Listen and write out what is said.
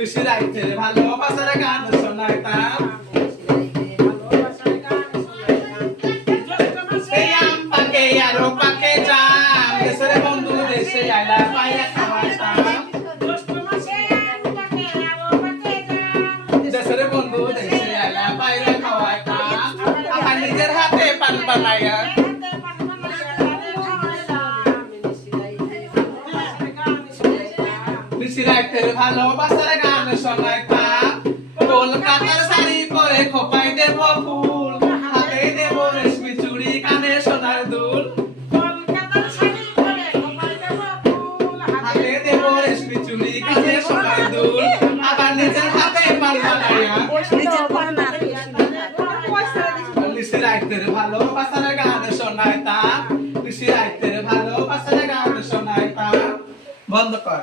নিশি রাইতে ভালোবাসার গান শোনাইতাম সেই আম পাকে আরো পাকে জাম দেশের বন্ধু দেশে আইলা পাইয়া খাওয়াইতাম দেশের বন্ধু দেশে আইলা পাইয়া খাওয়াইতাম আমার নিজের হাতে পান বানাইয়া নিশি রাইতে ভালোবাসার গান শোনাইতাম কলকাতার শাড়ি পরে খোপাই দেব ফুল হাতে দেব রেশমি চুড়ি কানে সোনার দুল হাতে দেব রেশমি চুড়ি কানে সোনার দুল আবার নিজের হাতে পান বানাইয়া নিশি রাইতে ভালোবাসার গান শোনাইতাম নিশি রাইতে ভালোবাসার গান শোনাইতাম বন্ধ কর।